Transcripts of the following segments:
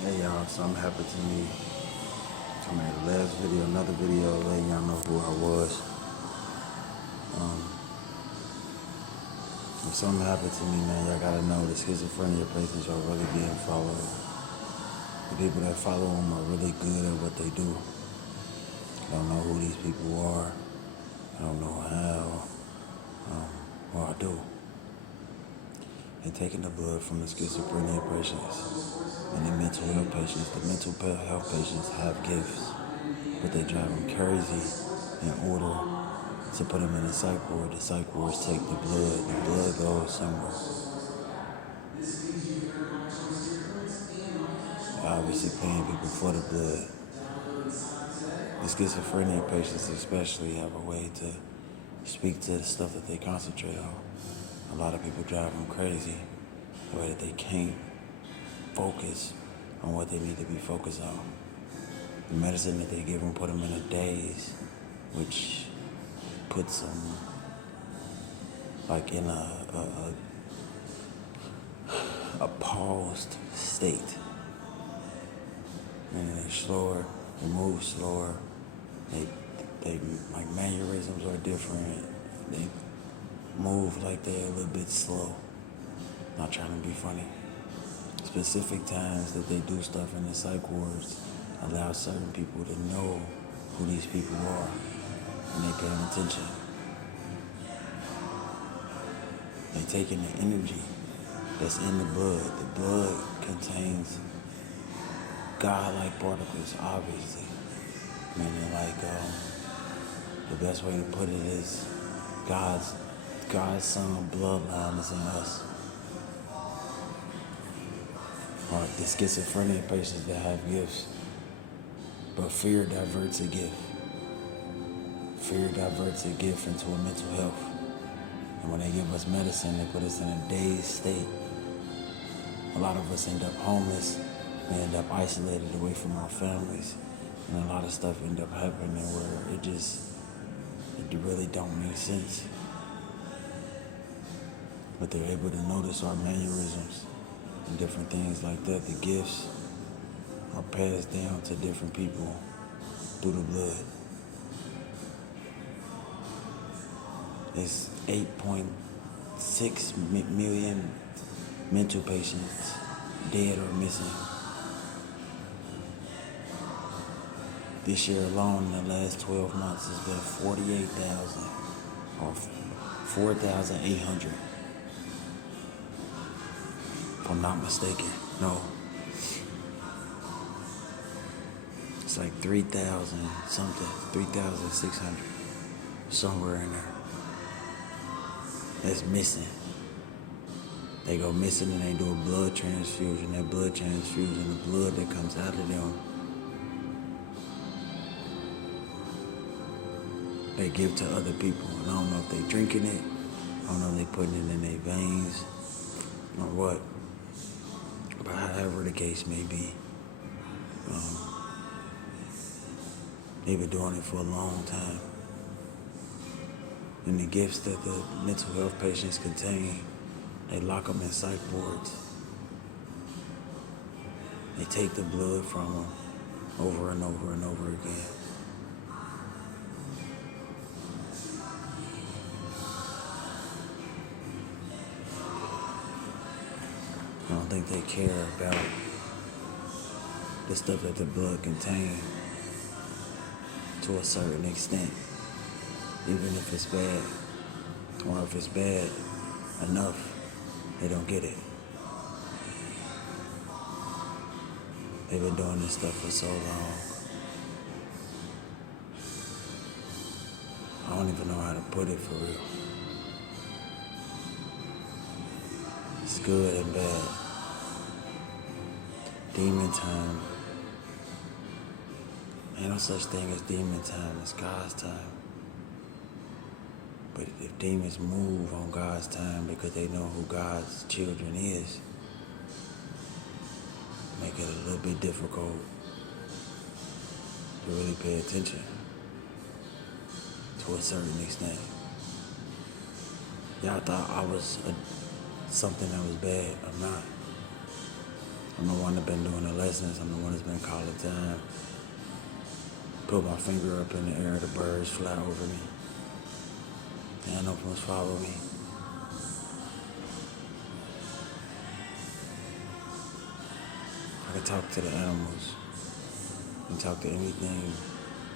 Hey y'all, something happened to me. I made the last video, another video letting y'all know who I was. If something happened to me, man, y'all gotta know the schizophrenia patients are really being followed. The people that follow them are really good at what they do. I don't know who these people are. I don't know how. Well, I do. They're taking the blood from the schizophrenia patients and the mental health patients. The mental health patients have gifts, but they drive them crazy in order to put them in a psych ward. The psych wards take the blood goes somewhere. Obviously paying people for the blood. The schizophrenia patients especially have a way to speak to the stuff that they concentrate on. A lot of people drive them crazy, the way that they can't focus on what they need to be focused on. The medicine that they give them put them in a daze, which puts them like in a paused state. And they're slower, they move slower, they like mannerisms are different. They move like they're a little bit slow. Not trying to be funny. Specific times that they do stuff in the psych wards allow certain people to know who these people are, and they paying attention. They taking the energy that's in the blood. The blood contains God-like particles, obviously. Meaning the best way to put it is God's son bloodline is in us. Or the schizophrenia patients that have gifts. But fear diverts a gift. Fear diverts a gift into a mental health. And when they give us medicine, they put us in a dazed state. A lot of us end up homeless. We end up isolated away from our families. And a lot of stuff end up happening where it really don't make sense. But they're able to notice our mannerisms and different things like that. The gifts are passed down to different people through the blood. It's 8.6 million mental patients dead or missing. This year alone, in the last 12 months, has been 48,000 or 4,800. If I'm not mistaken. No. It's like 3,000 something, 3,600. Somewhere in there. That's missing. They go missing and they do a blood transfusion. That blood transfusion, the blood that comes out of them, they give to other people. And I don't know if they drinking it. I don't know if they putting it in their veins or what. But however the case may be, they've been doing it for a long time. And the gifts that the mental health patients contain, they lock them in psych wards. They take the blood from them over and over and over again. I don't think they care about the stuff that the blood contains to a certain extent, even if it's bad, or if it's bad enough, they don't get it. They've been doing this stuff for so long. I don't even know how to put it for real. It's good and bad. Demon time. Ain't no such thing as demon time. It's God's time. But if demons move on God's time because they know who God's children is, make it a little bit difficult to really pay attention to a certain extent. Y'all thought I was something that was bad. I'm not. I'm the one that's been doing the lessons. I'm the one that's been calling time. Put my finger up in the air, the birds fly over me. The animals follow me. I can talk to the animals and talk to anything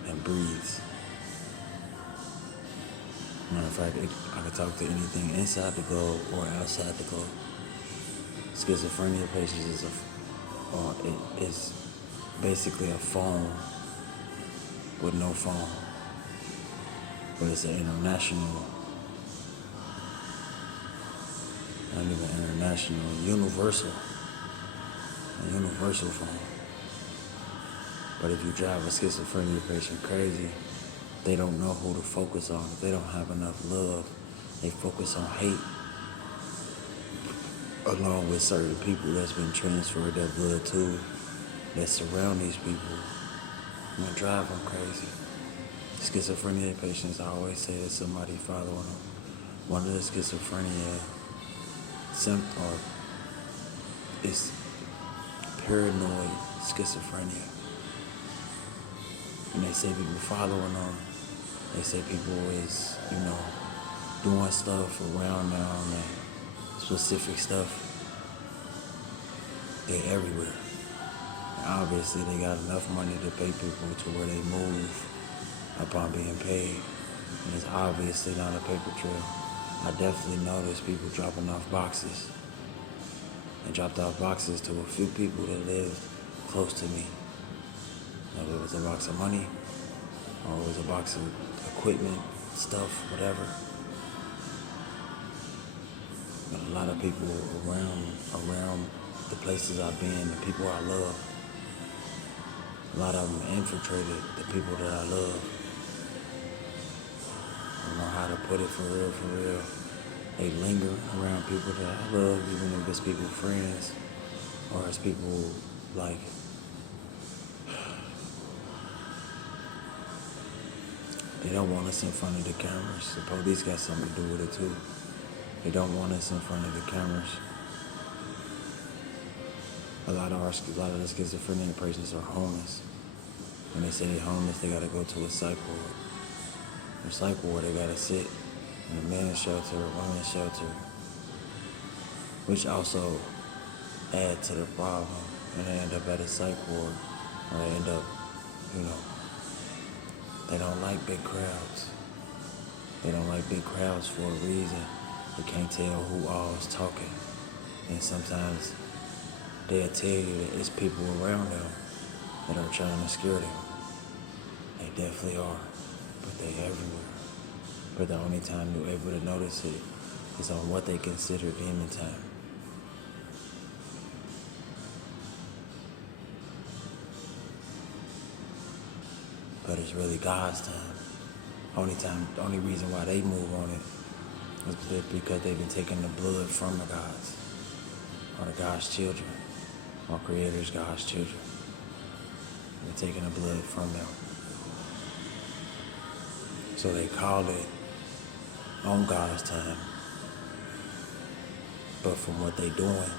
that breathes. Matter of fact, I can talk to anything inside the globe or outside the globe. Schizophrenia patients is basically a phone with no phone, but it's an international, not even international, a universal phone. But if you drive a schizophrenia patient crazy, they don't know who to focus on. They don't have enough love. They focus on hate, along with certain people that's been transferred their blood to, that surround these people and drive them crazy. Schizophrenia patients, I always say there's somebody following them. One of the schizophrenia symptoms is paranoid schizophrenia. And they say people following them, they say people is, doing stuff around them and specific stuff. They're everywhere. And obviously they got enough money to pay people to where they move upon being paid. And it's obviously not a paper trail. I definitely noticed people dropping off boxes. They dropped off boxes to a few people that lived close to me. Whether it was a box of money or it was a box of equipment, stuff, whatever. But a lot of people around the places I've been, the people I love, a lot of them infiltrated the people that I love. I don't know how to put it for real. They linger around people that I love, even if it's people friends or it's people like they don't want us in front of the cameras. The police got something to do with it too. They don't want us in front of the cameras. A lot of the schizophrenia patients are homeless. When they say they're homeless, they gotta go to a psych ward. A psych ward, they gotta sit in a men's shelter, a women's shelter, which also add to the problem. And they end up at a psych ward, or they end up, they don't like big crowds. They don't like big crowds for a reason. They can't tell who all is talking. And sometimes they'll tell you that it's people around them that are trying to scare them. They definitely are, but they're everywhere. But the only time you're able to notice it is on what they consider demon time. But it's really God's time. The only reason why they move on it is because they've been taking the blood from the gods, or the God's children, or Creator's God's children. They're taking the blood from them. So they call it on God's time. But from what they doing,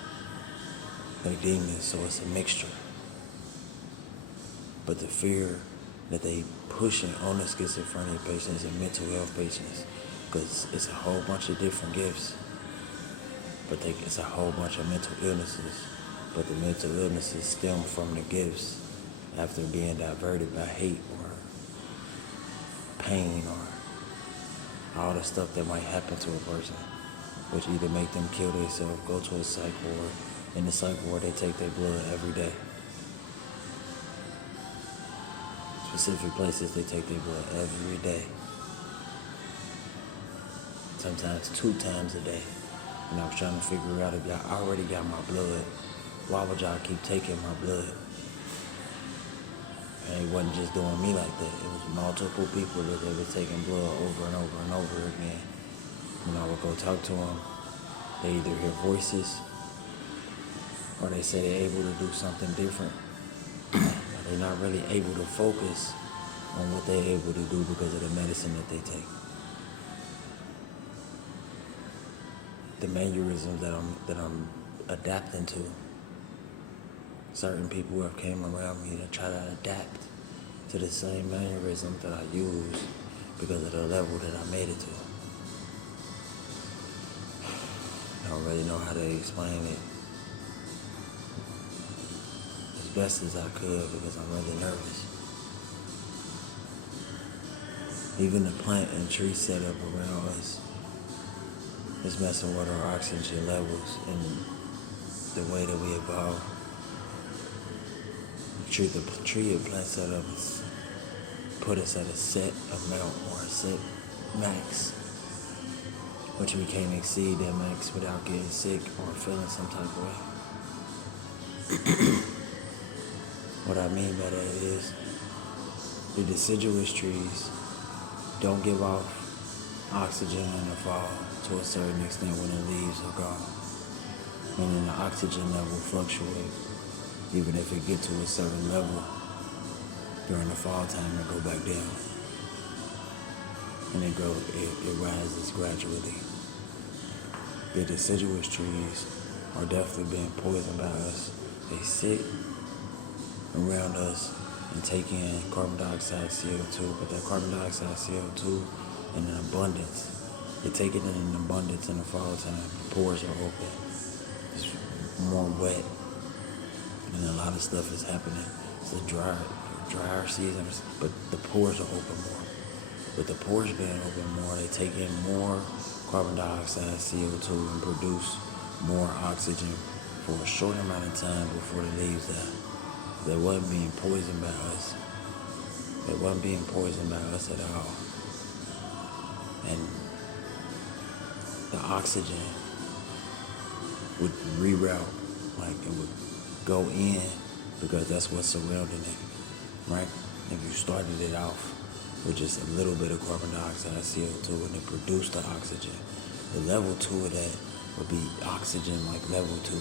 they demons, so it's a mixture. But the fear that they pushing on the schizophrenia patients and mental health patients, because it's a whole bunch of different gifts, but it's a whole bunch of mental illnesses. But the mental illnesses stem from the gifts after being diverted by hate or pain or all the stuff that might happen to a person, which either make them kill themselves, go to a psych ward. In the psych ward, they take their blood every day. Specific places, they take their blood every day. Sometimes 2 times a day. And I was trying to figure out, if y'all already got my blood, why would y'all keep taking my blood? And it wasn't just doing me like that. It was multiple people that they were taking blood over and over and over again. When I would go talk to them, they either hear voices or they say they're able to do something different. They're not really able to focus on what they're able to do because of the medicine that they take. The mannerisms that I'm adapting to certain people have came around me to try to adapt to the same mannerism that I use because of the level that I made it to. I don't really know how to explain it as best as I could because I'm really nervous. Even the plant and tree setup around us is messing with our oxygen levels and the way that we evolve. The tree and plant setup is put us at a set amount or a set max, which we can't exceed that max without getting sick or feeling some type of way. What I mean by that is the deciduous trees don't give off oxygen in the fall to a certain extent when the leaves are gone. Meaning the oxygen level fluctuates. Even if it gets to a certain level, during the fall time it go back down. And it rises gradually. The deciduous trees are definitely being poisoned by us. They sit around us and take in carbon dioxide, CO2, but that carbon dioxide, CO2 in an abundance. They take it in an abundance in the fall time. The pores are open. It's more wet. And a lot of stuff is happening. It's a drier season, but the pores are open more. With the pores being open more, they take in more carbon dioxide, CO2, and produce more oxygen for a short amount of time before the leaves die. They wasn't being poisoned by us. They wasn't being poisoned by us at all. And the oxygen would reroute, like it would go in because that's what's surrounding it, right? If you started it off with just a little bit of carbon dioxide, CO2, and it produced the oxygen, the level 2 of that would be oxygen like level 2.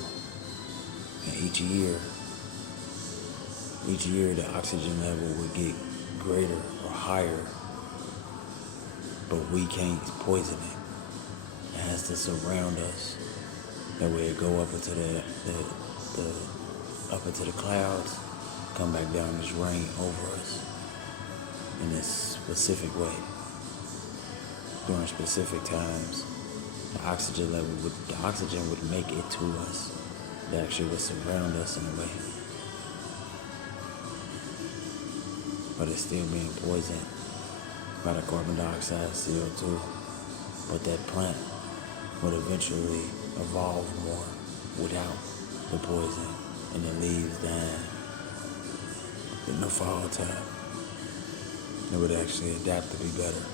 And each year the oxygen level would get greater or higher, but we can't poison it. It has to surround us. That way it go up into the clouds, come back down as rain over us in this specific way. During specific times, the oxygen would make it to us. It actually would surround us in a way. But it's still being poisoned by the carbon dioxide, CO2. But that plant would eventually evolve more without the poison and the leaves dying in the fall time. It would actually adapt to be better.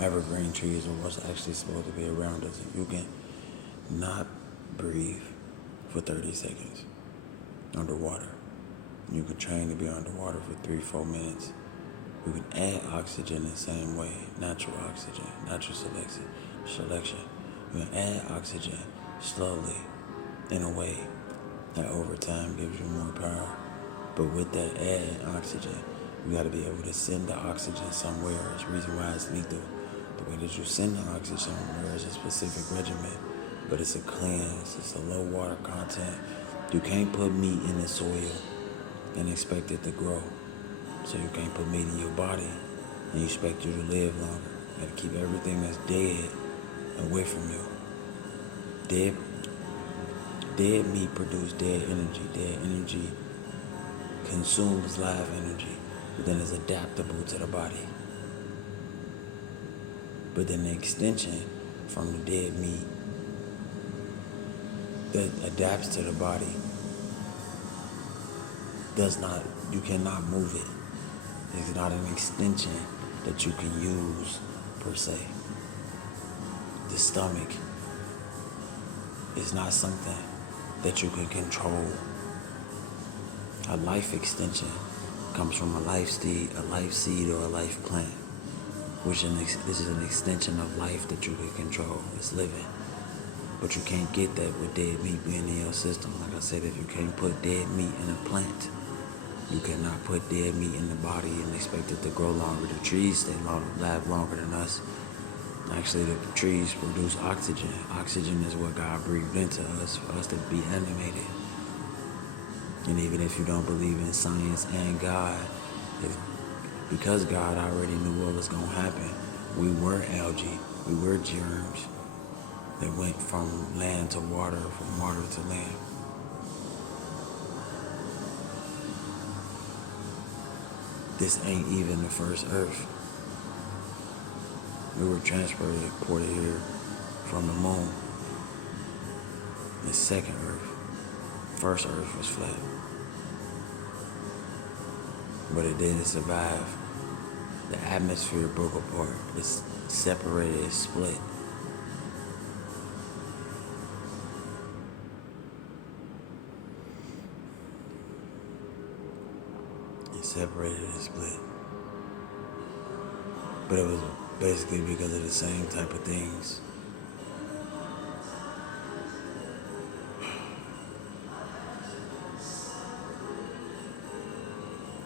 Evergreen trees are what's actually supposed to be around us. If you can not breathe for 30 seconds underwater, you can train to be underwater for 3-4 minutes. You can add oxygen the same way, natural oxygen, natural selection. You can add oxygen slowly in a way that over time gives you more power. But with that added oxygen, you got to be able to send the oxygen somewhere. It's the reason why it's lethal. The way that you send the oxygen somewhere is a specific regimen, but it's a cleanse, it's a low water content. You can't put meat in the soil and expect it to grow. So you can't put meat in your body and you expect you to live longer. You got to keep everything that's dead away from you. Dead meat produces dead energy. Dead energy consumes live energy, but then is adaptable to the body. But then the extension from the dead meat that adapts to the body you cannot move it. It's not an extension that you can use per se. The stomach is not something that you can control. A life extension comes from a life seed, or a life plant, which is an extension of life that you can control. It's living. But you can't get that with dead meat being in your system. Like I said, if you can't put dead meat in a plant, you cannot put dead meat in the body and expect it to grow longer. The trees live longer than us. Actually, the trees produce oxygen. Oxygen is what God breathed into us for us to be animated. And even if you don't believe in science and God, because God already knew what was going to happen, we were algae, we were germs that went from land to water, from water to land. This ain't even the first Earth. We were transported here from the moon. The second Earth. First Earth was flat. But it didn't survive. The atmosphere broke apart. It's separated, it's split. It separated and split. But it was basically because of the same type of things.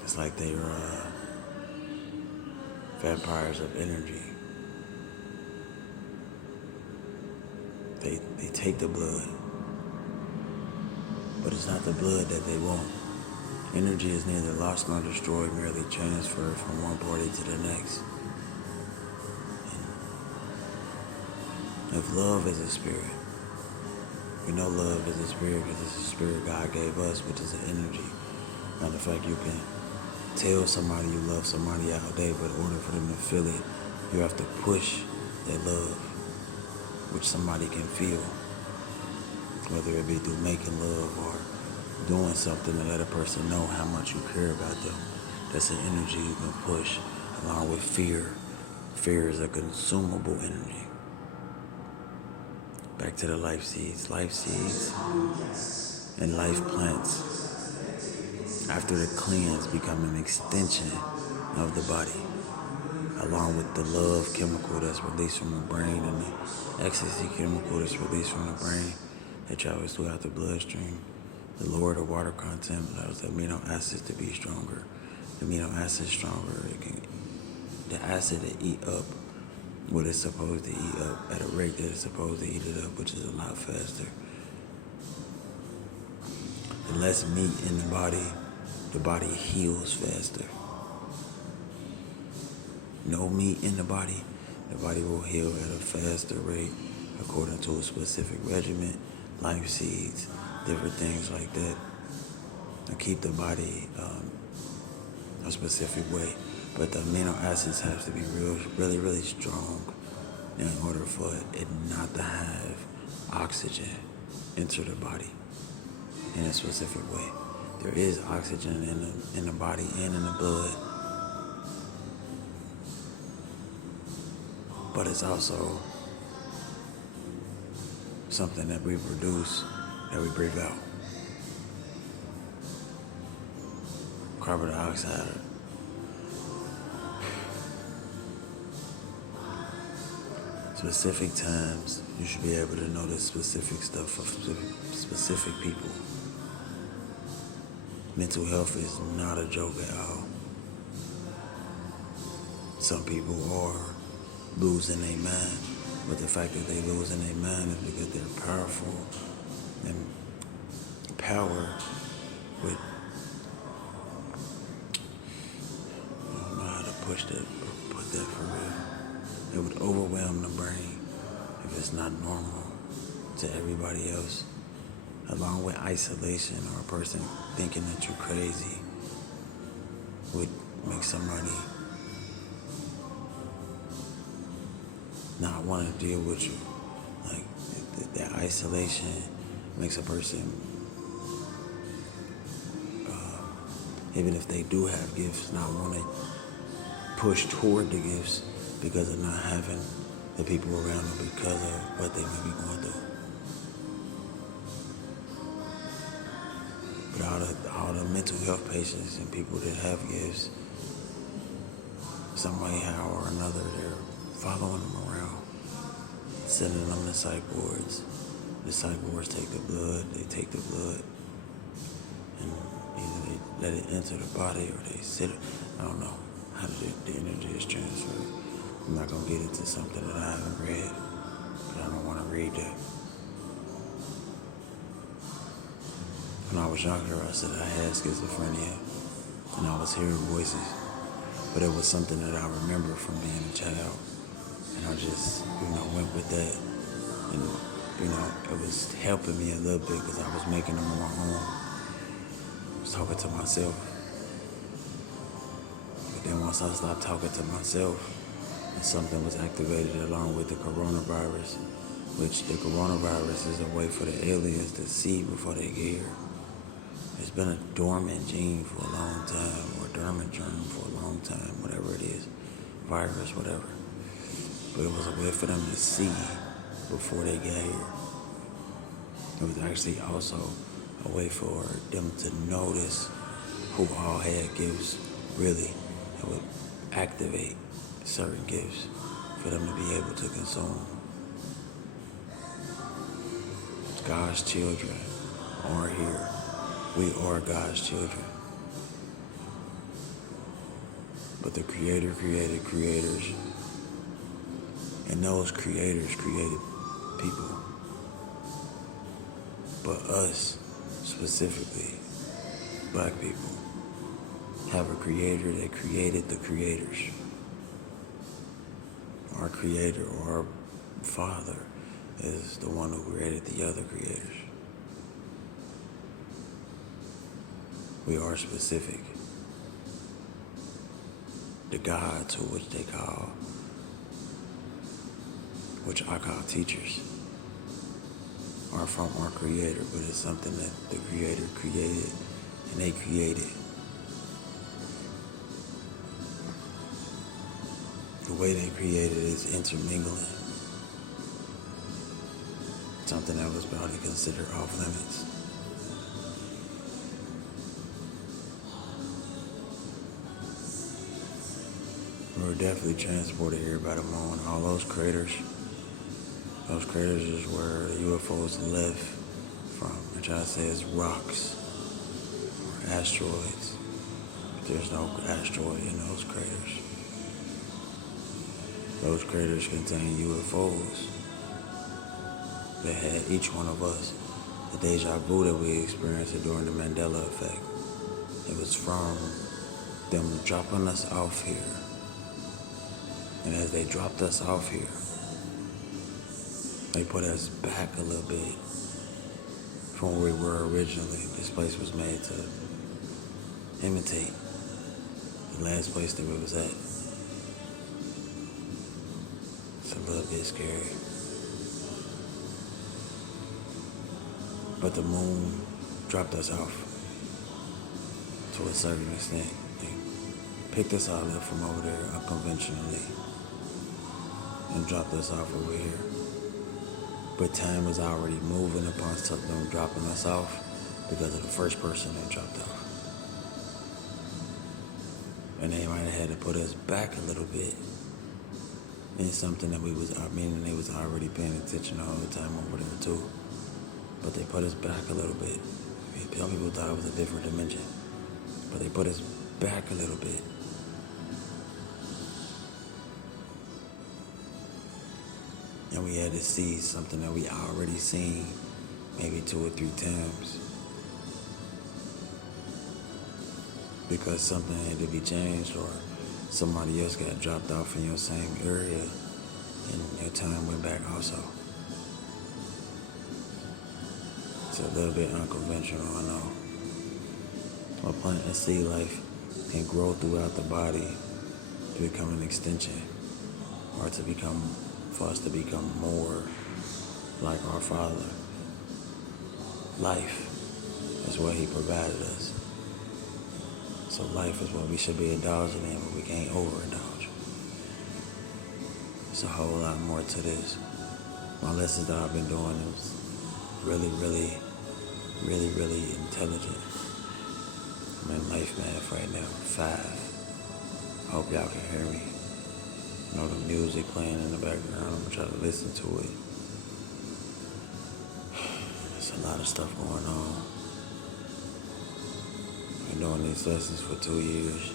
It's like they were vampires of energy. They take the blood, but it's not the blood that they want. Energy is neither lost nor destroyed, merely transferred from one party to the next. And if love is a spirit, we know love is a spirit because it's a spirit God gave us, which is an energy. Matter of fact, you can tell somebody you love somebody all day, but in order for them to feel it, you have to push that love, which somebody can feel, whether it be through making love or doing something to let a person know how much you care about them. That's an energy you can push, along with fear. Fear is a consumable energy. Back to the life seeds. Life seeds and life plants, after the cleanse, become an extension of the body, along with the love chemical that's released from the brain and the ecstasy chemical that's released from the brain that travels throughout the bloodstream. The lower the water content allows the amino acids to be stronger. The amino acids stronger, the acid to eat up what it's supposed to eat up at a rate that it's supposed to eat it up, which is a lot faster. The less meat in the body heals faster. No meat in the body will heal at a faster rate according to a specific regimen, life seeds, different things like that. And keep the body a specific way. But the amino acids have to be really, really strong in order for it not to have oxygen enter the body in a specific way. There is oxygen in the body and in the blood, but it's also something that we produce, that we breathe out. Carbon dioxide. Specific times, you should be able to notice specific stuff for specific people. Mental health is not a joke at all. Some people are losing their mind, but the fact that they're losing their mind is because they're powerful. And power would, I don't know how to put that for real. It would overwhelm the brain if it's not normal to everybody else, along with isolation or a person thinking that you're crazy would make somebody not want to deal with you. Like that isolation makes a person, even if they do have gifts, not want to push toward the gifts because of not having the people around them because of what they may be going through. But all the mental health patients and people that have gifts, some way, how or another, they're following them around, sending them to psych wards. The psych wards take the blood, and either they let it enter the body or they sit it. I don't know how the energy is transferred. I'm not gonna get into something that I haven't read, because I don't want to read that. When I was younger, I said I had schizophrenia, and I was hearing voices, but it was something that I remember from being a child, and I just, went with that, and, it was helping me a little bit because I was making them on my own. I was talking to myself, but then once I stopped talking to myself, and something was activated along with the coronavirus, which the coronavirus is a way for the aliens to see before they get here. It's been a dormant gene for a long time, or a dormant germ for a long time, whatever it is, virus, whatever. But it was a way for them to see before they got here. It was actually also a way for them to notice who all had gifts, really. It would activate certain gifts for them to be able to consume. God's children are here. We are God's children. But the Creator created creators, and those creators created people. But us, specifically, black people, have a creator that created the creators. Our creator, or our father, is the one who created the other creators. We are specific. The gods, which I call teachers, are from our creator, but it's something that the creator created, and they created. The way they created is intermingling. Something that was probably considered off limits. We were definitely transported here by the moon. All those craters is where the UFOs left from. I try to say it's rocks or asteroids. But there's no asteroid in those craters. Those craters contain UFOs that had each one of us the deja vu that we experienced during the Mandela effect. It was from them dropping us off here. And as they dropped us off here, they put us back a little bit from where we were originally. This place was made to imitate the last place that we was at. It's a little bit scary. But the moon dropped us off to a certain extent. They picked us all up from over there unconventionally and dropped us off over here. But time was already moving upon them dropping us off because of the first person that dropped off. And they might have had to put us back a little bit in something that meaning they was already paying attention the whole time over there too. But they put us back a little bit. Some people thought it was a different dimension. But they put us back a little bit. And we had to see something that we already seen maybe 2 or 3 times. Because something had to be changed, or somebody else got dropped off in your same area and your time went back also. It's a little bit unconventional, I know. A plant and seed life can grow throughout the body to become an extension, or for us to become more like our Father. Life is what He provided us. So life is what we should be indulging in, but we can't overindulge. There's a whole lot more to this. My lessons that I've been doing is really, really, really, really intelligent. I'm in life math right now, 5. I hope y'all can hear me. You know the music playing in the background, I'm gonna try to listen to it. There's a lot of stuff going on. I've been doing these lessons for 2 years.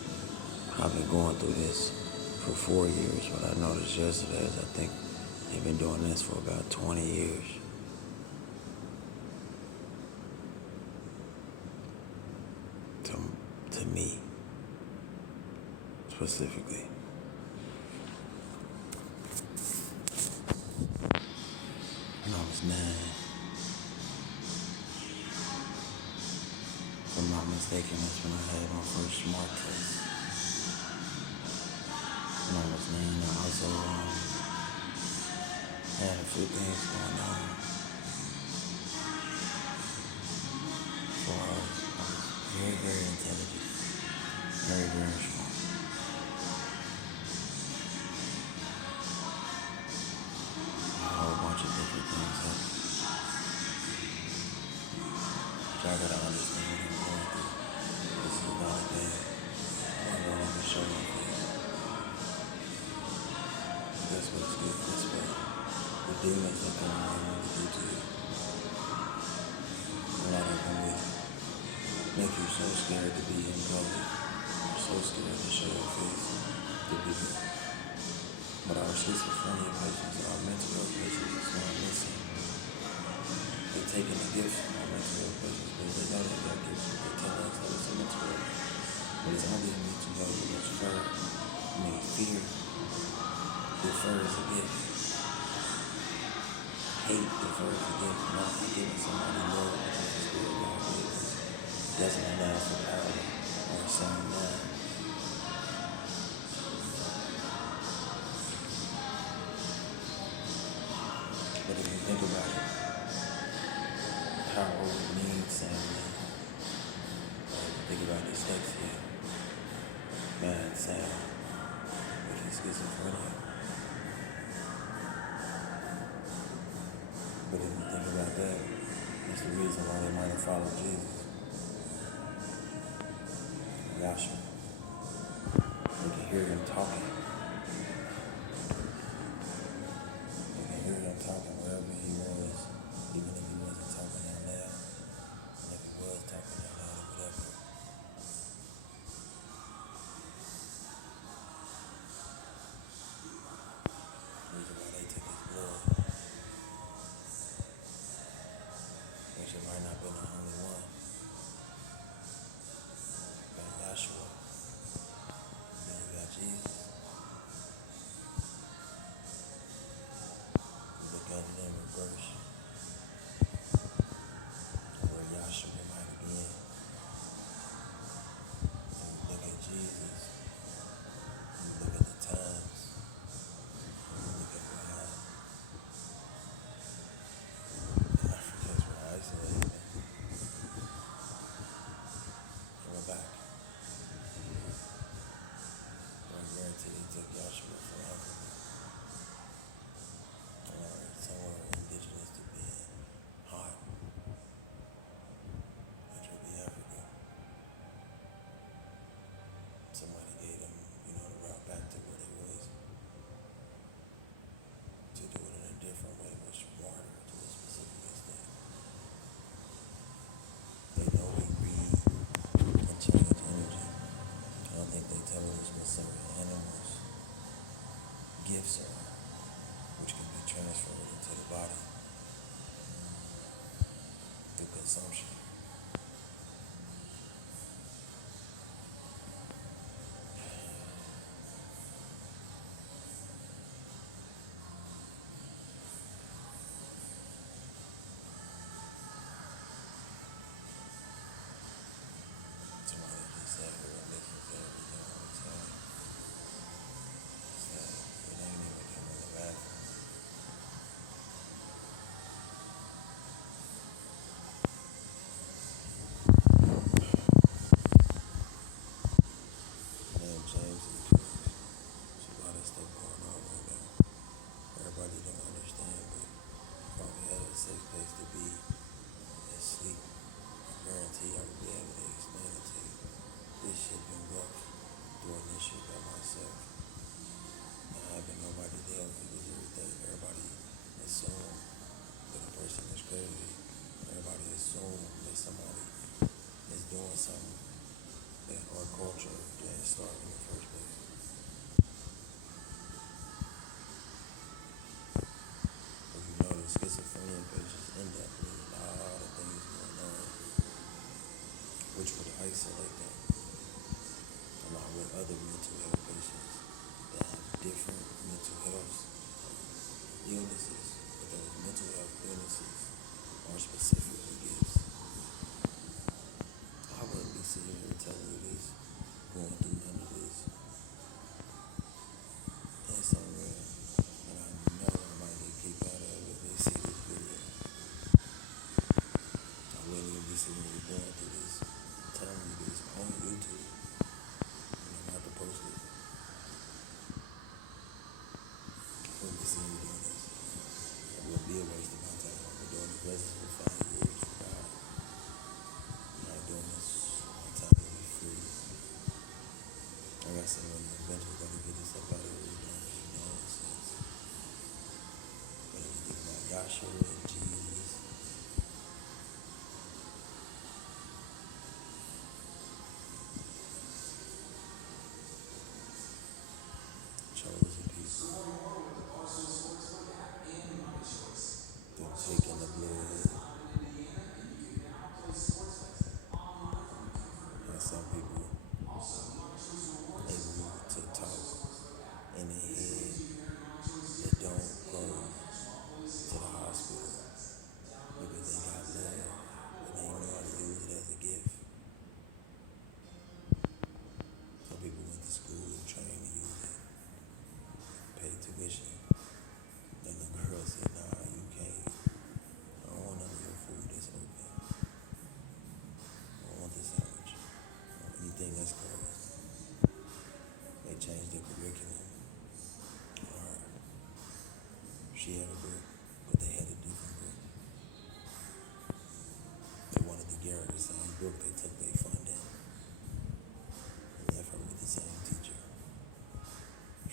I've been going through this for 4 years. What I noticed yesterday is I think they've been doing this for about 20 years. To me, specifically. When I was 9, if I'm not mistaken, that's when I had my first smart test. When I was 9, I also had a few things going on. So I was very, very intelligent, very, very smart. A whole bunch of different things happened. So I gotta understand what I'm going through. This is not a day. I'm not going to show my face. But that's what it's good this way. The demons that come around what to do to you. A lot of them will make you so scared to be in public. You're so scared to show your face to people. But our schizophrenia patients, our mental health patients is not missing. They're taking the gifts from our mental health patients because they know they got gifts, but they tell us that it's a mental health. But it's only a mental health because fear. Your fur is a gift. Hate defers a gift, not giving somebody love because the Spirit of God gives. Doesn't allow for power or a sound mind. But if you think about it, power would mean sound mind. Or if you think about dyslexia, bad sound, which is schizophrenia. But if you think about that, that's the reason why they might have followed Jesus. Yahshua. They can hear him talking. They can hear him talking wherever he was, even if he wasn't talking out loud. And if he was talking out loud or whatever. The reason why they took his blood, which it might not have been the only one. But Yahshua, then you got Jesus. You look at it in reverse. Where Yahshua might have been. And you look at Jesus. You look at the times. You look at why Africans were isolated. They went back. I guarantee they took Yahshua from Africa. Or somewhere indigenous to being hot, which would be Africa. Somebody gave them, the route back to where they was to do it in a different way, much smarter to a specific extent. They know we read and change energy. I don't think they tell us what certain animals' gifts are, which can be transferred into the body through consumption. Somebody just sat here and listened to everything I was saying. It's like, it ain't even in the bathroom. face it like that, along with other mental health patients that have different mental health illnesses, but those mental health illnesses are specifically gifts. I wouldn't be sitting here telling you this, going through none of this, and somewhere, and I know I might get kicked out of it if they see this video. I wouldn't even be sitting here going through this, telling you this on YouTube, and I'm about to post it. I wouldn't be sitting here doing this. It would be a waste of my time. I've been doing this lessons for 5 years for God. I'm not doing this. My time will be free. Like I said, when the inventions gonna get this up out of here, it don't make no sense. But if you think about Yahshua and Jesus, chosen people, them taking the blood, and some people able to talk in their head that don't go to the hospital because they got love and they know how to use it as a gift. Some people went to school and trained to use it, paid tuition. Then the girl said, nah, you can't. I don't want none of your food that's open. I don't want the sandwich. I don't want anything that's closed. They changed the curriculum for her. She had a book, but they had a different book. They wanted to give her the same book. They took their funding and left her with the same teacher.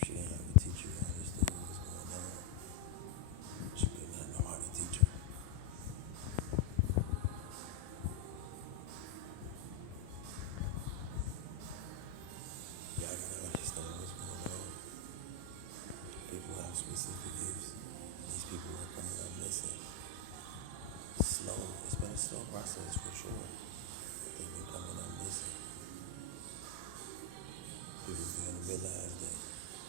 She didn't have a teacher that understood what was going on. She could not know how to teach her. Y'all gotta understand what's going on. People have specific gifts. These people are coming up missing. Slow. It's been a slow process for sure. They've been coming up missing. People begin to realize that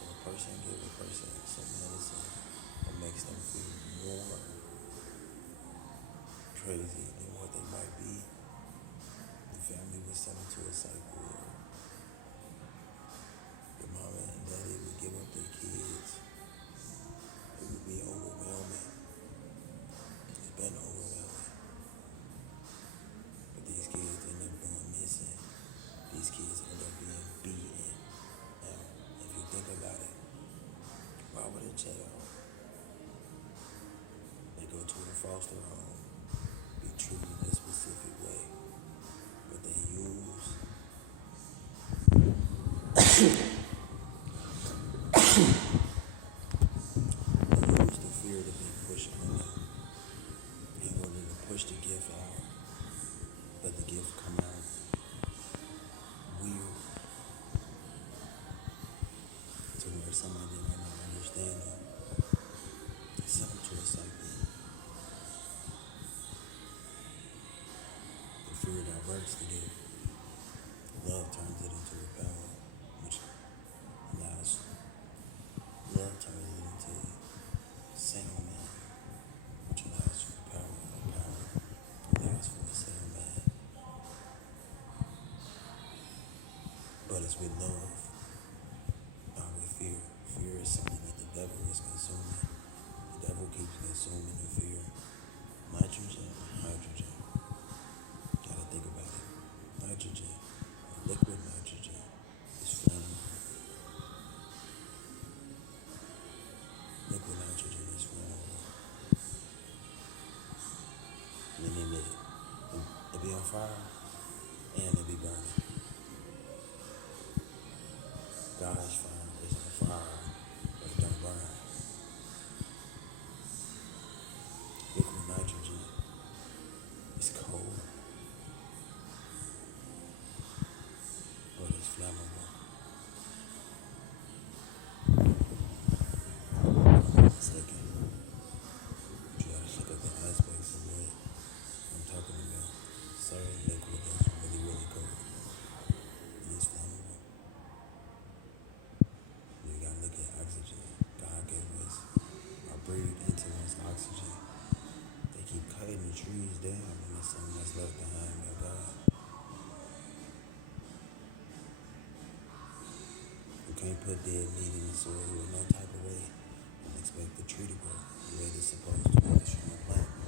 when a person gives a person some medicine, it makes them feel more crazy than what they might be. The family was sent into a cycle where the mama and daddy would give up their kids. It would be overwhelming. It's been overwhelming. But these kids end up going missing. These kids end up being beaten. Now, if you think about it, why would a child, they go to a foster home, be treated a specific way, but they use the fear that they push on them in order to push the gift out, but the gift come out weird to where somebody might not understand them. They send them to a cycle. The fear diverts the gift. Love turns it into a power, which allows, love turns it into single man, which allows for power, and power allows for a single man. But it's with love, not with fear. Fear is something that the devil is consuming. The devil keeps consuming the fear. Nitrogen, hydrogen. Gotta think about it. Nitrogen, liquid nitrogen, is flammable. Liquid nitrogen is flammable. Meaning that it be on fire and it be burning. God's fire is on fire, but it don't burn. Liquid nitrogen is cold, but it's flammable. Second, you gotta look at the aspects of what I'm talking about. Certain liquid that's really, really cold. trees down and there's something that's left behind by God. You can't put dead meat in the soil with no type of way and expect the tree to grow the way it's supposed to, unless you're gonna plant